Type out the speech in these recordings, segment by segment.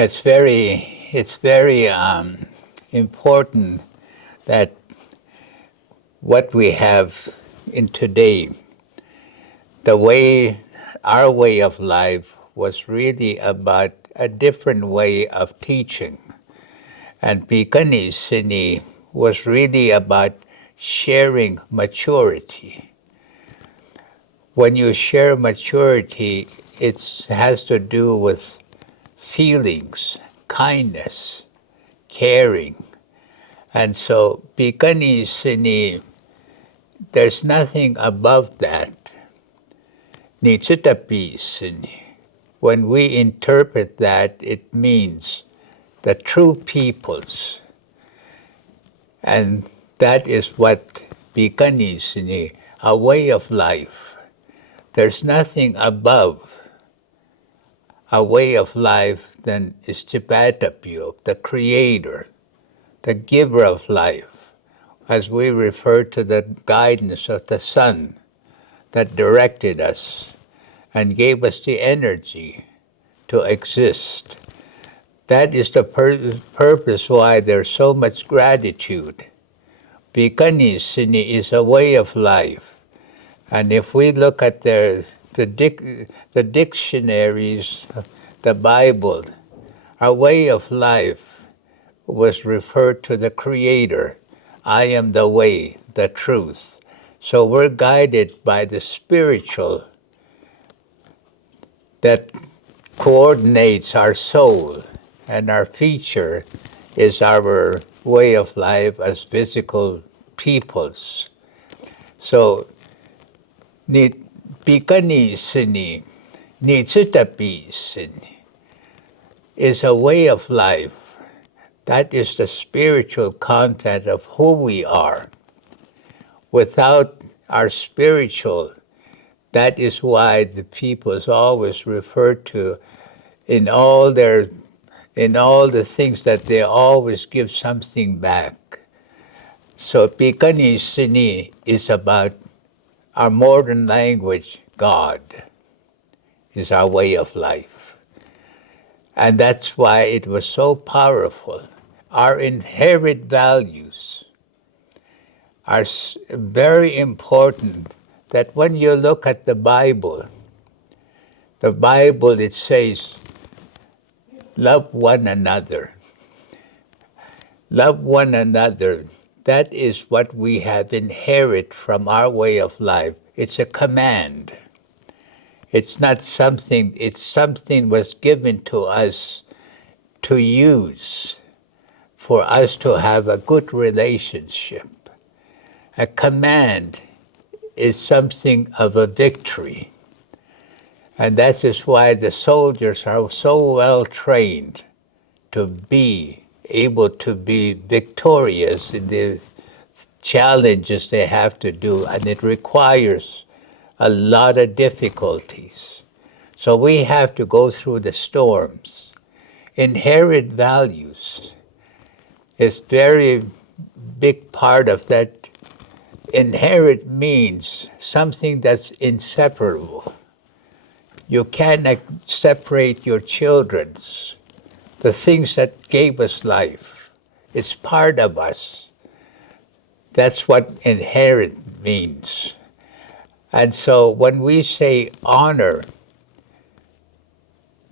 It's very important that what we have in today, our way of life was really about a different way of teaching. And Piikani was really about sharing maturity. When you share maturity, it has to do with feelings, kindness, caring. And so Piikani, there's nothing above that. Nitsutapisini. When we interpret that, it means the true peoples. And that is what Piikani, a way of life. There's nothing above a way of life than Istipatapyo, the creator, the giver of life, as we refer to the guidance of the sun that directed us and gave us the energy to exist. That is the purpose why there's so much gratitude. Piikani is a way of life. And if we look at the dictionaries, the Bible, our way of life was referred to the Creator. I am the way, the truth. So we're guided by the spiritual that coordinates our soul, and our feature is our way of life as physical peoples. So, Piikani, Nitsutapisini is a way of life. That is the spiritual content of who we are. Without our spiritual, that is why the peoples always refer to in all the things that they always give something back. So Piikani is about our modern language. God is our way of life. And that's why it was so powerful. Our inherent values are very important, that when you look at the Bible, it says, love one another. Love one another. That is what we have inherited from our way of life. It's a command. It's not something, it's something was given to us to use for us to have a good relationship. A command is something of a victory. And that is why the soldiers are so well trained to be able to be victorious in the challenges they have to do, and it requires a lot of difficulties. So we have to go through the storms. Inherent values is very big part of that. Inherent means something that's inseparable. You cannot separate your children's, the things that gave us life. It's part of us. That's what inherent means. And so when we say honor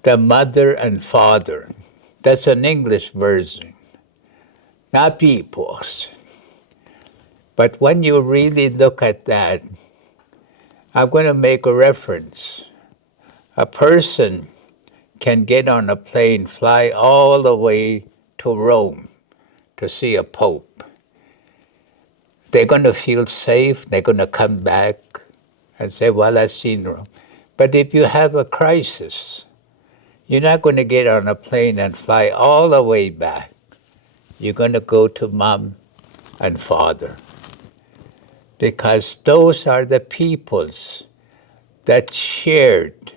the mother and father, that's an English version, not people's. But when you really look at that, I'm going to make a reference. A person can get on a plane, fly all the way to Rome to see a pope. They're going to feel safe. They're going to come back and say, well, I've seen Rome. But if you have a crisis, you're not going to get on a plane and fly all the way back. You're going to go to mom and father, because those are the peoples that shared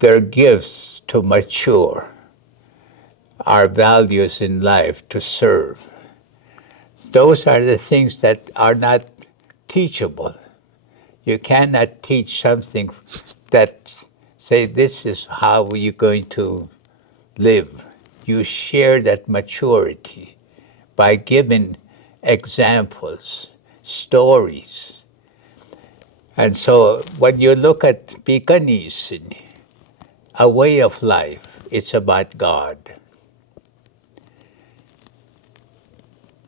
their gifts to mature, our values in life to serve. Those are the things that are not teachable. You cannot teach something that say this is how you're going to live. You share that maturity by giving examples, stories. And so when you look at Piikanissini, a way of life, it's about God.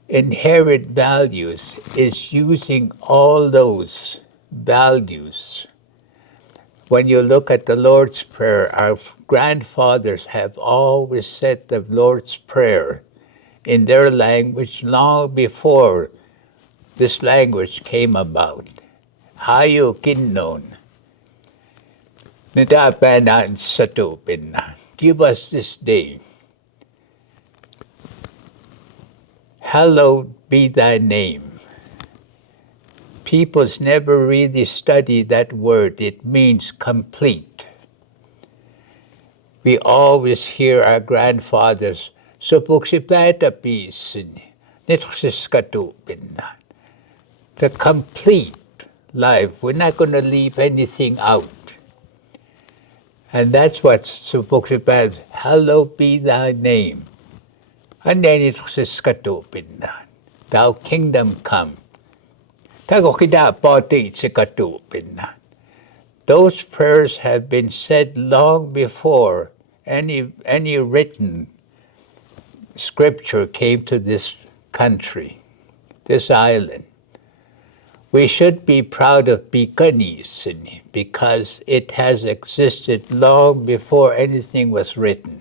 Inherent values is using all those values. When you look at the Lord's Prayer, our grandfathers have always said the Lord's Prayer in their language long before this language came about. Hayo kinnon, nitapanan satupin na. Give us this day. Hallowed be thy name. People's never really study that word. It means complete. We always hear our grandfathers, Tsiksiksimatssip, the complete life. We're not going to leave anything out. And that's what Tsiksiksimatssip, hallowed be thy name. And then thou kingdom come. Those prayers have been said long before any written scripture came to this country, this island. We should be proud of Piikanissini because it has existed long before anything was written.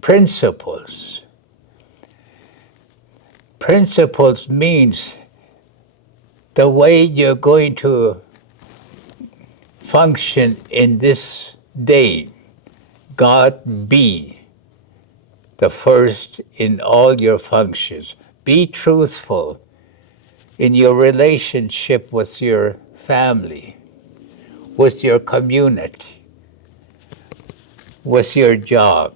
Principles. Principles means the way you're going to function in this day. God be the first in all your functions. Be truthful in your relationship with your family, with your community, with your job.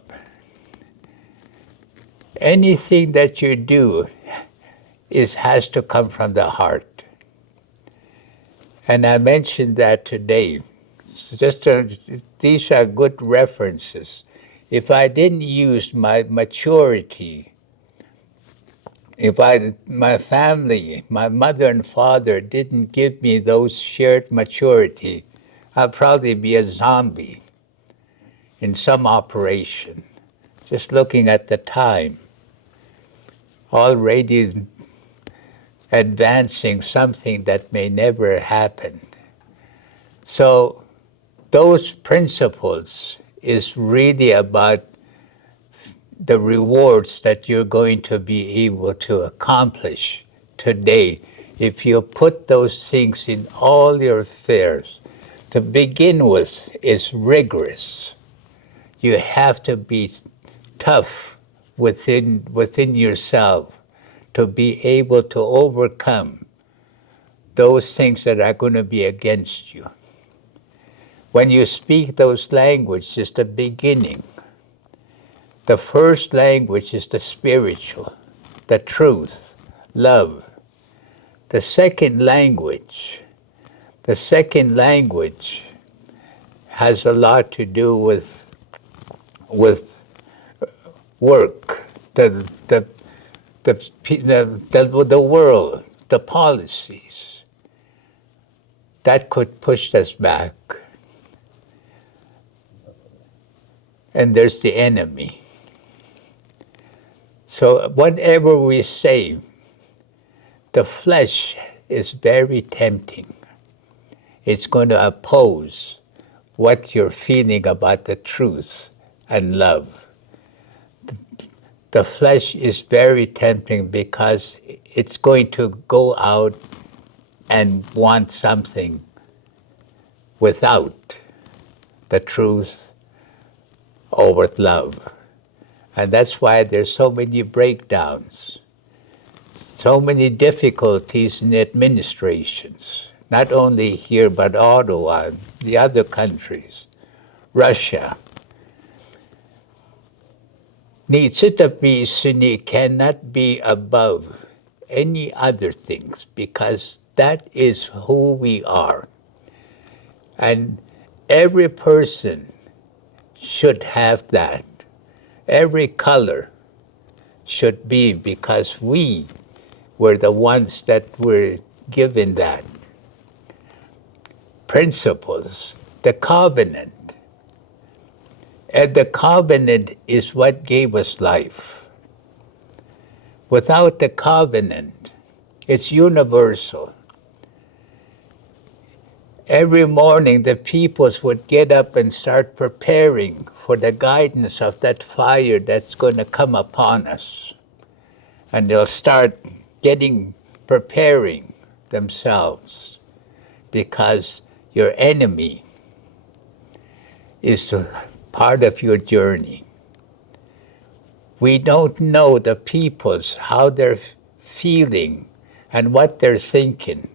Anything that you do has to come from the heart. And I mentioned that today. These are good references. If I didn't use my maturity, my family, my mother and father didn't give me those shared maturity, I'd probably be a zombie in some operation, just looking at the time, already advancing something that may never happen. So those principles is really about the rewards that you're going to be able to accomplish today if you put those things in all your affairs. To begin with is rigorous. You have to be tough within yourself to be able to overcome those things that are going to be against you. When you speak those languages, it's the beginning. The first language is the spiritual, the truth, love. The second language has a lot to do with work, the world, the policies. That could push us back. And there's the enemy. So whatever we say, the flesh is very tempting. It's going to oppose what you're feeling about the truth and love. The flesh is very tempting because it's going to go out and want something without the truth or with love. And that's why there's so many breakdowns, so many difficulties in administrations, not only here but Ottawa, the other countries, Russia. Tsiksiksimatssip cannot be above any other things because that is who we are. And every person should have that. every color should be because we were the ones that were given that. Principles, the covenant. And the covenant is what gave us life. Without the covenant, it's universal. Every morning the peoples would get up and start preparing for the guidance of that fire that's going to come upon us. And they'll start preparing themselves because your enemy is part of your journey. We don't know the peoples, how they're feeling and what they're thinking.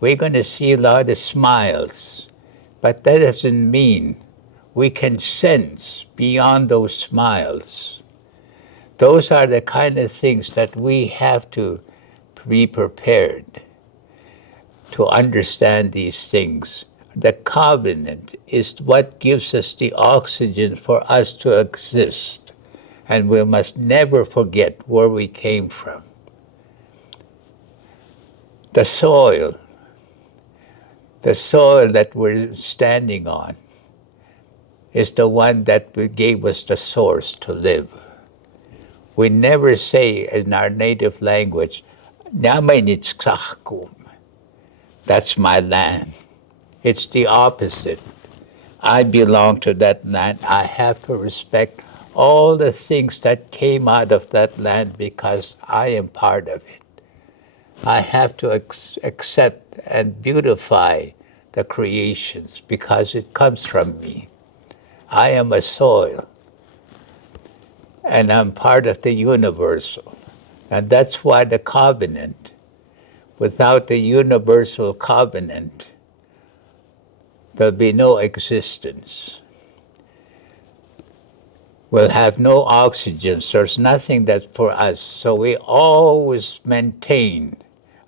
We're going to see a lot of smiles, but that doesn't mean we can sense beyond those smiles. Those are the kind of things that we have to be prepared to understand these things. The covenant is what gives us the oxygen for us to exist, and we must never forget where we came from. The soil that we're standing on is the one that gave us the source to live. We never say in our native language, "Tsiksiksimatssip." That's my land. It's the opposite. I belong to that land. I have to respect all the things that came out of that land because I am part of it. I have to accept and beautify the creations because it comes from me. I am a soil, and I'm part of the universal. And that's why the covenant, without the universal covenant, there'll be no existence. We'll have no oxygen, so there's nothing that's for us. So we always maintain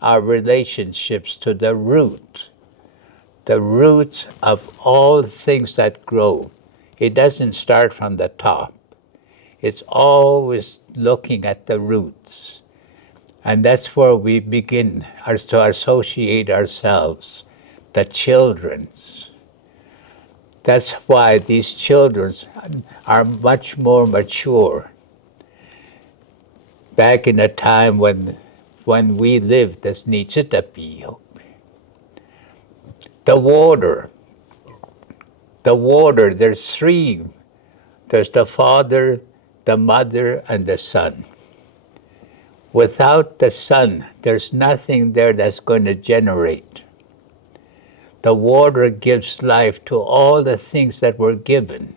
our relationships to the root of all things that grow. It doesn't start from the top. It's always looking at the roots. And that's where we begin to associate ourselves, the children's. That's why these children are much more mature. Back in a time when we lived as Tsiksiksimatssip, the water, there's three. There's the Father, the Mother, and the Son. Without the Son, there's nothing there that's going to generate. The water gives life to all the things that were given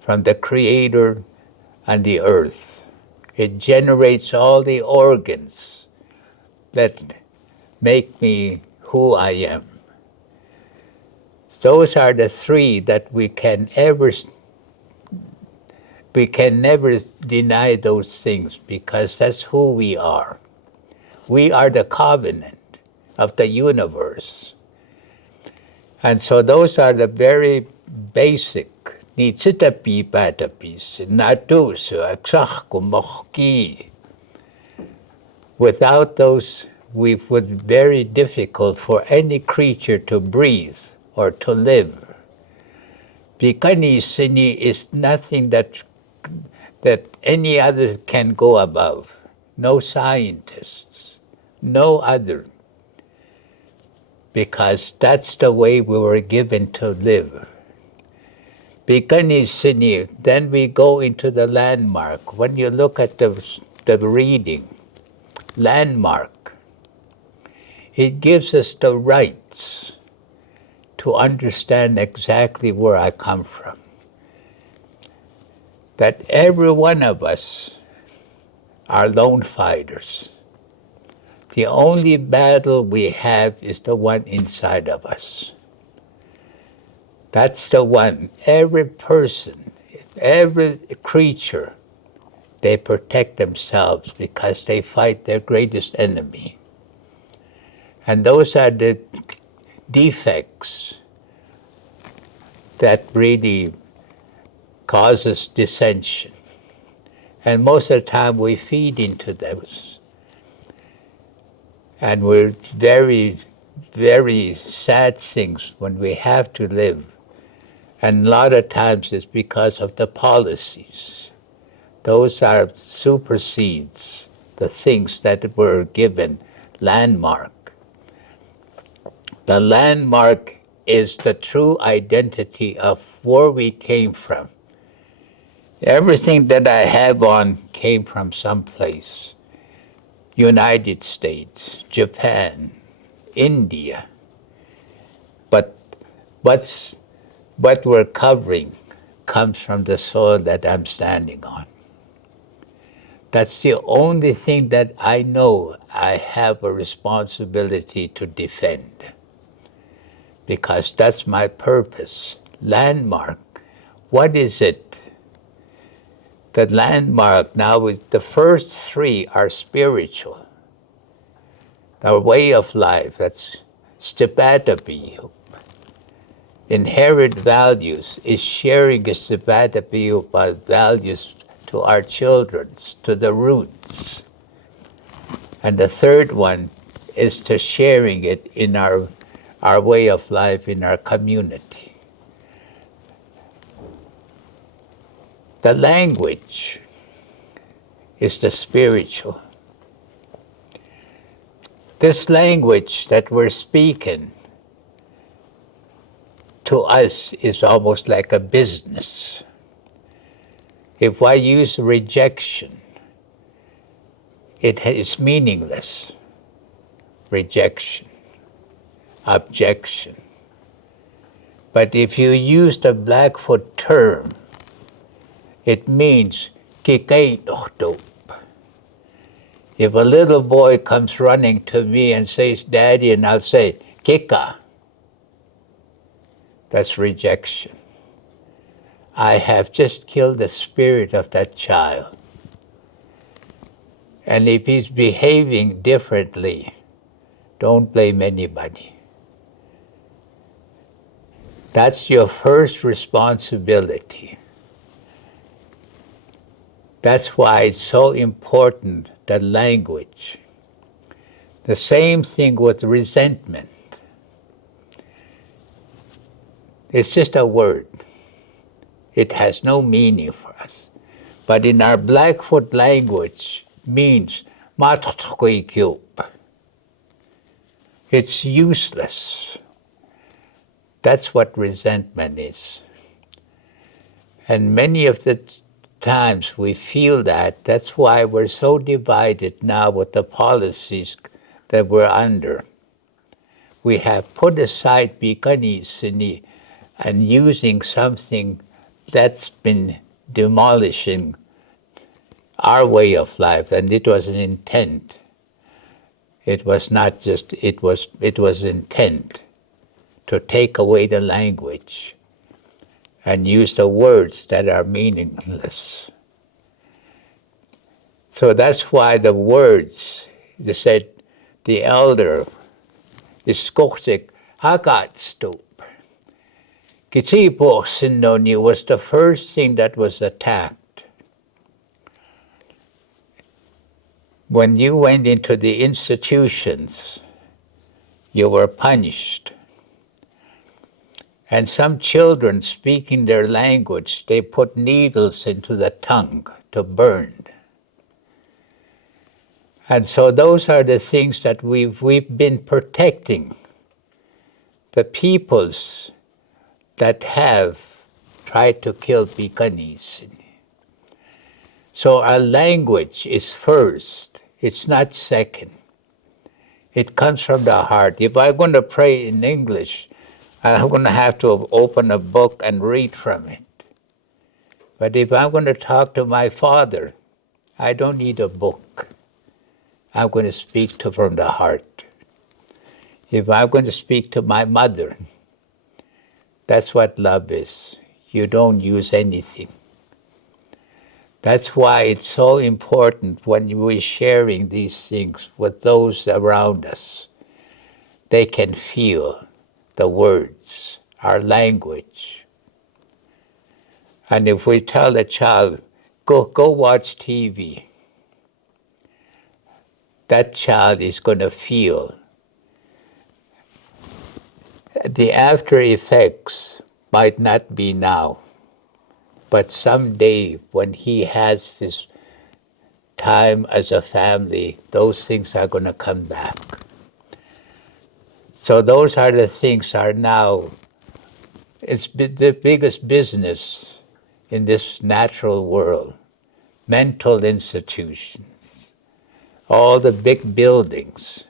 from the Creator and the earth. It generates all the organs that make me who I am. Those are the three that we can never deny those things because that's who we are. We are the covenant of the universe. And so those are the very basic. Without those, it would be very difficult for any creature to breathe or to live. PIIKANISSINI is nothing that any other can go above. No scientists, no other. Because that's the way we were given to live. PIIKANISSINI, then we go into the landmark. When you look at the reading, landmark, it gives us the rights to understand exactly where I come from. That every one of us are lone fighters. The only battle we have is the one inside of us. That's the one. Every person, every creature, they protect themselves because they fight their greatest enemy. And those are the defects that really causes dissension. And most of the time we feed into those. And we're very, very sad things when we have to live. And a lot of times it's because of the policies. Those are supersedes the things that were given landmark. The landmark is the true identity of where we came from. Everything that I have on came from someplace. United States, Japan, India. But what we're covering comes from the soil that I'm standing on. That's the only thing that I know I have a responsibility to defend, because that's my purpose. Landmark. What is it? The landmark now is the first three are spiritual. Our way of life, that's stipatapiyo. Inherent values is sharing the stipatapiyo values to our children, to the roots. And the third one is to sharing it in our way of life in our community. The language is the spiritual. This language that we're speaking to us is almost like a business. If I use rejection, it is meaningless. Rejection, objection. But if you use the Blackfoot term, it means kikay. If a little boy comes running to me and says, "Daddy," and I'll say, "Kika," that's rejection. I have just killed the spirit of that child. And if he's behaving differently, don't blame anybody. That's your first responsibility. That's why it's so important, the language. The same thing with resentment. It's just a word. It has no meaning for us. But in our Blackfoot language, means matotokoikyup. It's useless. That's what resentment is. And many of the times we feel that. That's why we're so divided now with the policies that we're under. We have put aside Piikanissini and using something that's been demolishing our way of life, and it was an intent. It was not just, it was intent to take away the language and use the words that are meaningless. So that's why the words, they said, the elder, Tsiksiksimatssip hakatstup. Tsiksiksimatssip was the first thing that was attacked. When you went into the institutions, you were punished. And some children speaking their language, they put needles into the tongue to burn. And so those are the things that we've been protecting. The peoples that have tried to kill Piikani. So our language is first. It's not second. It comes from the heart. If I'm going to pray in English, I'm going to have to open a book and read from it. But if I'm going to talk to my Father, I don't need a book. I'm going to speak from the heart. If I'm going to speak to my mother, that's what love is. You don't use anything. That's why it's so important when we're sharing these things with those around us. They can feel the words, our language. And if we tell a child, go watch TV, that child is going to feel the after effects might not be now, but someday when he has his time as a family, those things are going to come back. So those are the things are now, it's the biggest business in this natural world. Mental institutions, all the big buildings,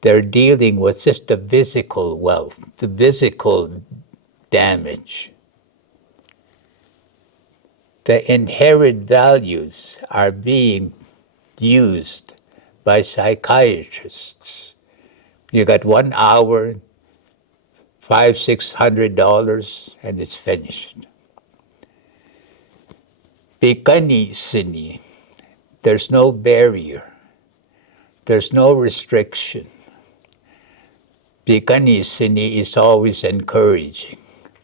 they're dealing with just the physical wealth, the physical damage. The inherent values are being used by psychiatrists. You got 1 hour, $500-600, and it's finished. Piikani, there's no barrier. There's no restriction. Piikani is always encouraging.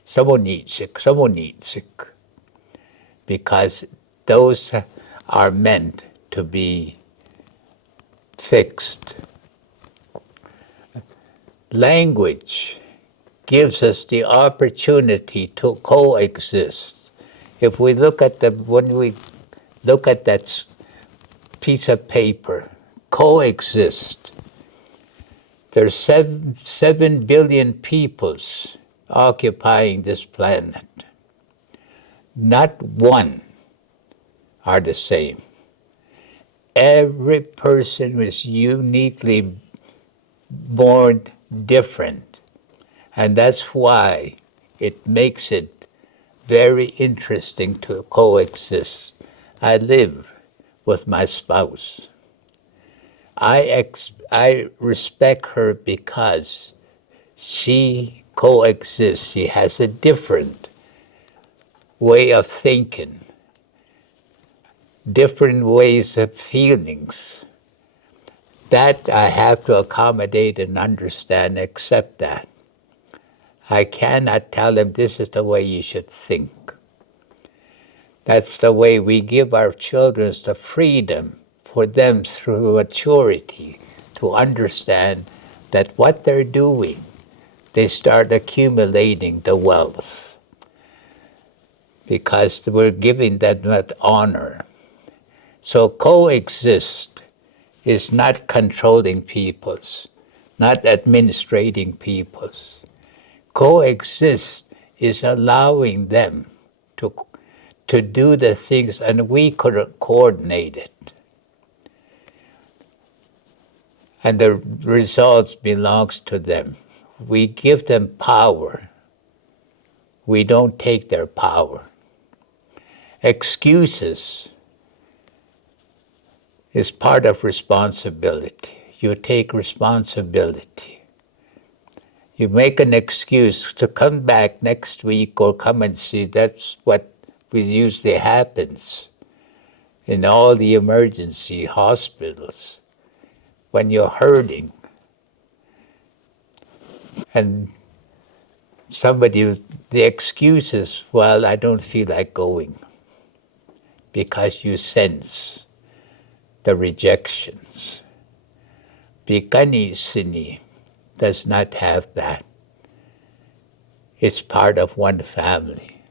Ceremonial, because those are meant to be fixed. Language gives us the opportunity to coexist. If we look at when we look at that piece of paper, coexist. There's 7 billion peoples occupying this planet. Not one are the same. Every person is uniquely born different. And that's why it makes it very interesting to coexist. I live with my spouse. I respect her because she coexists. She has a different way of thinking, different ways of feelings. That I have to accommodate and understand, accept that. I cannot tell them this is the way you should think. That's the way we give our children the freedom for them through maturity to understand that what they're doing, they start accumulating the wealth because we're giving them that honor. So coexist is not controlling peoples, not administrating peoples. Coexist is allowing them to do the things, and we could coordinate it. And the results belongs to them. We give them power. We don't take their power. Excuses is part of responsibility. You take responsibility. You make an excuse to come back next week or come and see. That's what usually happens in all the emergency hospitals when you're hurting. And the excuse is, well, I don't feel like going, because you sense the rejections. Piikani does not have that. It's part of one family.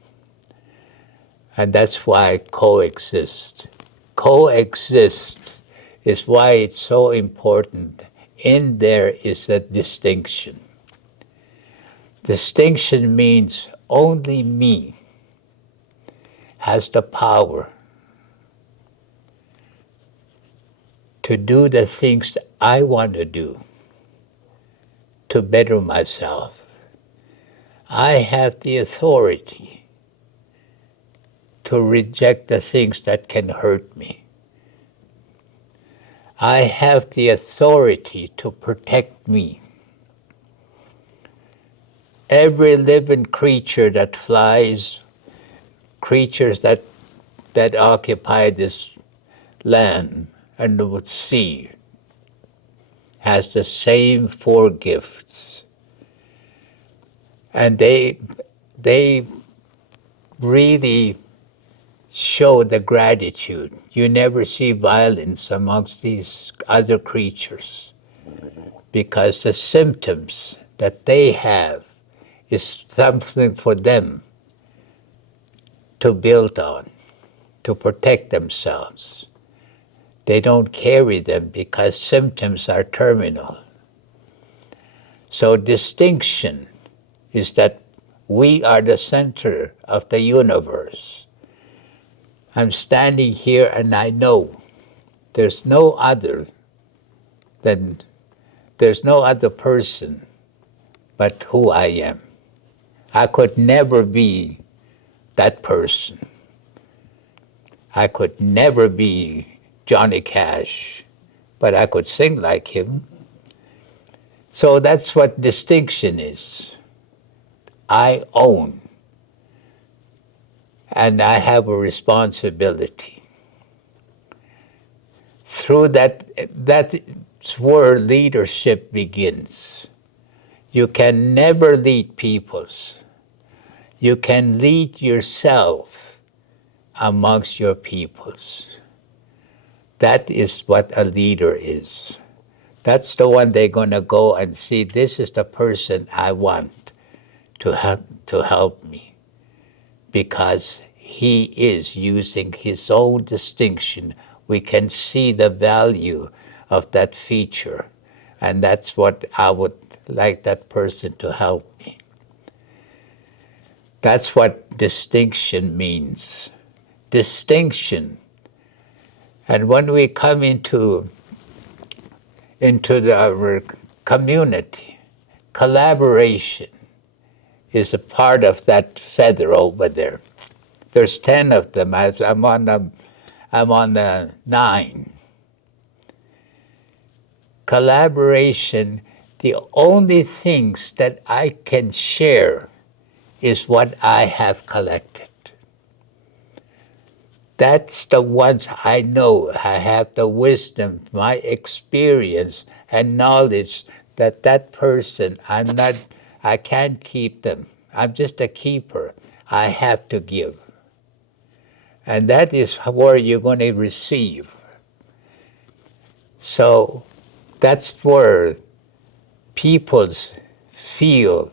And that's why coexist. Coexist is why it's so important. In there is a distinction. Distinction means only me has the power to do the things that I want to do to better myself. I have the authority to reject the things that can hurt me. I have the authority to protect me. Every living creature that flies, creatures that occupy this land and the sea, has the same 4 gifts. And they really show the gratitude. You never see violence amongst these other creatures because the symptoms that they have is something for them to build on, to protect themselves. They don't carry them because symptoms are terminal. So distinction is that we are the center of the universe. I'm standing here and I know there's no other person but who I am. I could never be that person. I could never be Johnny Cash, but I could sing like him. So that's what distinction is. I own, and I have a responsibility. Through that's where leadership begins. You can never lead peoples. You can lead yourself amongst your peoples. That is what a leader is. That's the one they're going to go and see, this is the person I want to help me, because he is using his own distinction. We can see the value of that feature, and that's what I would like that person to help me. That's what distinction means. Distinction. And when we come into our community, collaboration is a part of that feather over there. There's 10 of them. I'm on the 9. Collaboration, the only things that I can share is what I have collected. That's the ones I know. I have the wisdom, my experience and knowledge that person, I can't keep them. I'm just a keeper. I have to give. And that is where you're going to receive. So that's where peoples feel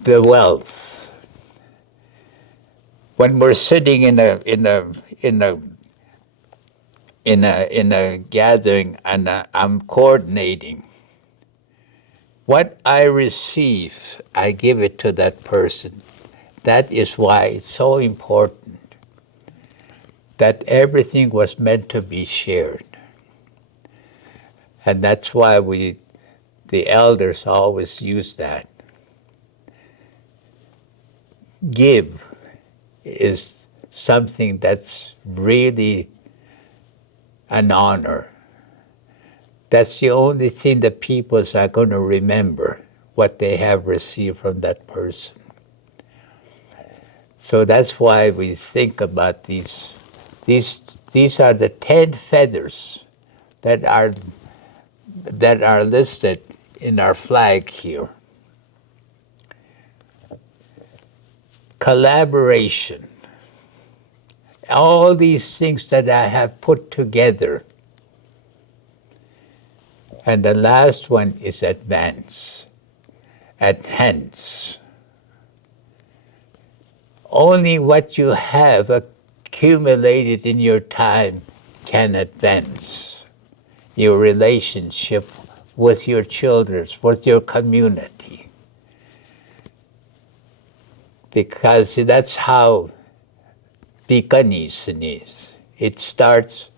the wealth. When we're sitting in a gathering and I'm coordinating, what I receive, I give it to that person. That is why it's so important that everything was meant to be shared. And that's why the elders always use that. Give is something that's really an honor. That's the only thing the peoples are going to remember, what they have received from that person. So that's why we think about these. These are the 10 feathers that are listed in our flag here. Collaboration. All these things that I have put together. And the last one is advance. Enhance. Only what you have accumulated in your time can advance your relationship with your children, with your community. Because that's how PIIKANISSINI is. It starts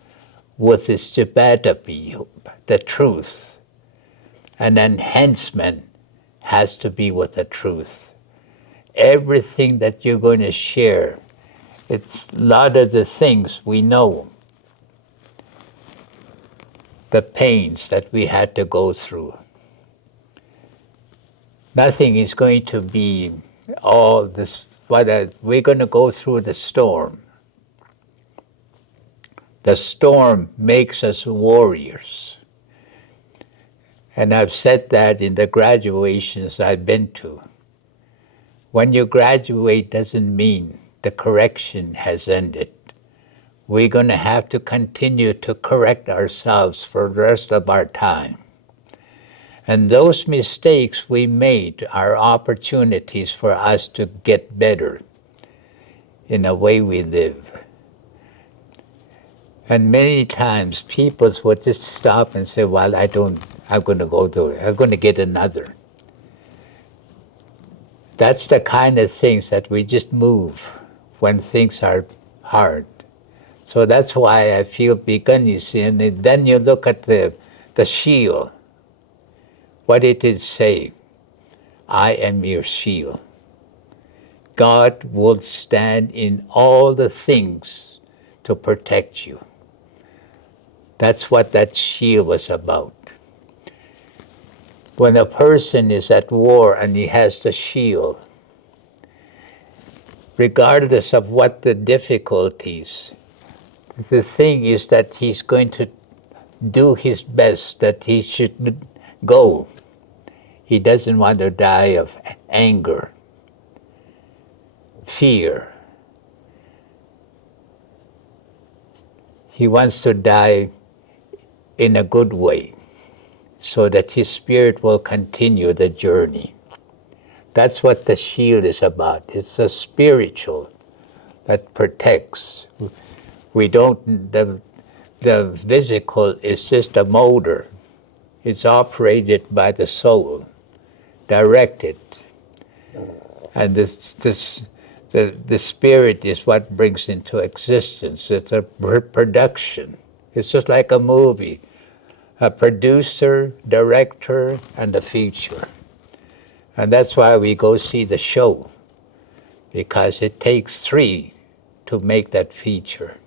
with the stipatapi, the truth. An enhancement has to be with the truth. Everything that you're going to share, it's a lot of the things we know. The pains that we had to go through. Nothing is going to be all this, we're going to go through the storm. The storm makes us warriors. And I've said that in the graduations I've been to. When you graduate doesn't mean the correction has ended. We're going to have to continue to correct ourselves for the rest of our time. And those mistakes we made are opportunities for us to get better in the way we live. And many times people would just stop and say, well, I'm going to go do it. I'm going to get another. That's the kind of things that we just move when things are hard. So that's why I feel Piikanissini. And then you look at the shield. What did it say? I am your shield. God will stand in all the things to protect you. That's what that shield was about. When a person is at war and he has the shield, regardless of what the difficulties, the thing is that he's going to do his best, that he should go. He doesn't want to die of anger, fear. He wants to die in a good way so that his spirit will continue the journey. That's what the shield is about. It's a spiritual that protects. We don't, the physical is just a motor. It's operated by the soul, directed. And the spirit is what brings into existence. It's a production. It's just like a movie, a producer, director, and a feature. And that's why we go see the show, because it takes three to make that feature.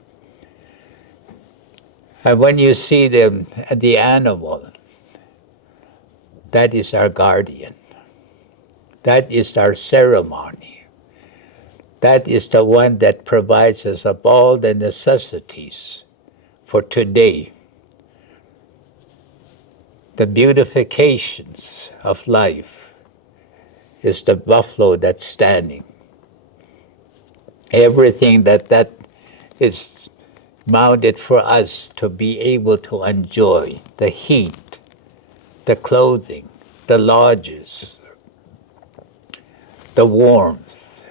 And when you see the animal, that is our guardian. That is our ceremony. That is the one that provides us of all the necessities for today. The beautifications of life is the buffalo that's standing. Everything that is mounted for us to be able to enjoy, the heat, the clothing, the lodges, the warmth.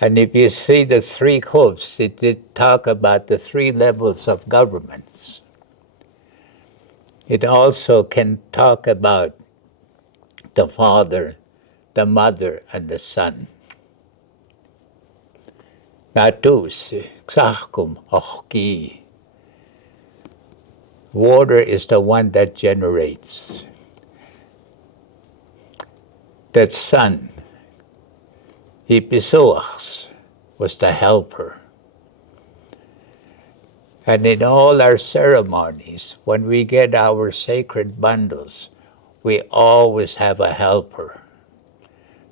And if you see the three hoofs, it did talk about the three levels of governments. It also can talk about the father, the mother, and the son. Water is the one that generates. That son, Ipisoachs, was the helper. And in all our ceremonies, when we get our sacred bundles, we always have a helper.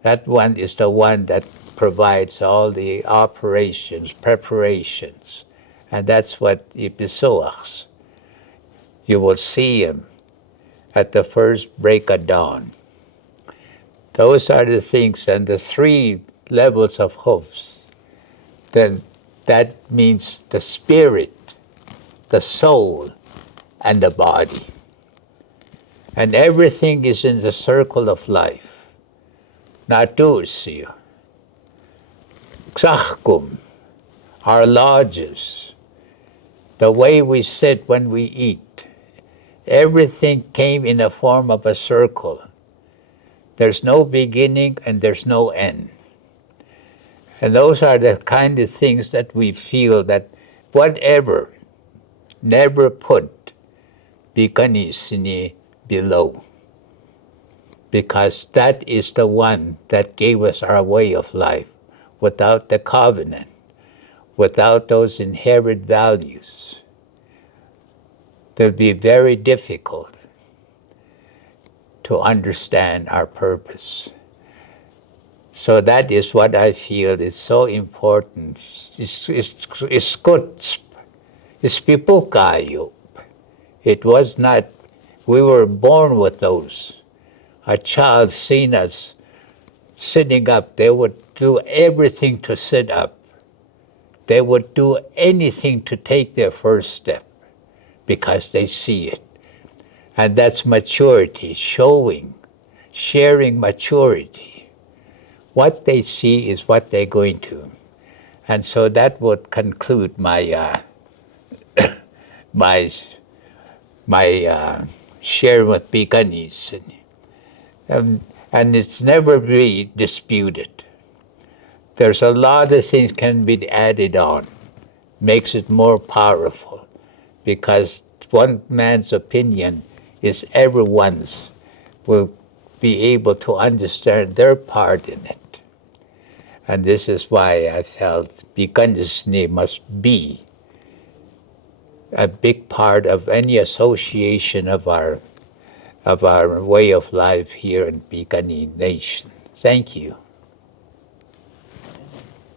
That one is the one that provides all the operations, preparations, and that's what Ipisoachs. You will see him at the first break of dawn. Those are the things, and the three levels of hoofs. Then that means the spirit, the soul, and the body. And everything is in the circle of life. Natusiyo, Ksachkum, our lodges, the way we sit when we eat, everything came in the form of a circle. There's no beginning and there's no end. And those are the kind of things that we feel that whatever, never put Piikanissini below. Because that is the one that gave us our way of life. Without the covenant, without those inherent values, it will be very difficult to understand our purpose. So that is what I feel is so important. It's pipukayo. It was not, we were born with those. A child seen us sitting up. They would do everything to sit up. They would do anything to take their first step because they see it. And that's maturity, sharing maturity. What they see is what they're going to. And so that would conclude my share with Piikanissini. And it's never really disputed. There's a lot of things can be added on, makes it more powerful, because one man's opinion is everyone's, will be able to understand their part in it. And this is why I felt Piikanissini must be a big part of any association of our way of life here in Piikani Nation. Thank you.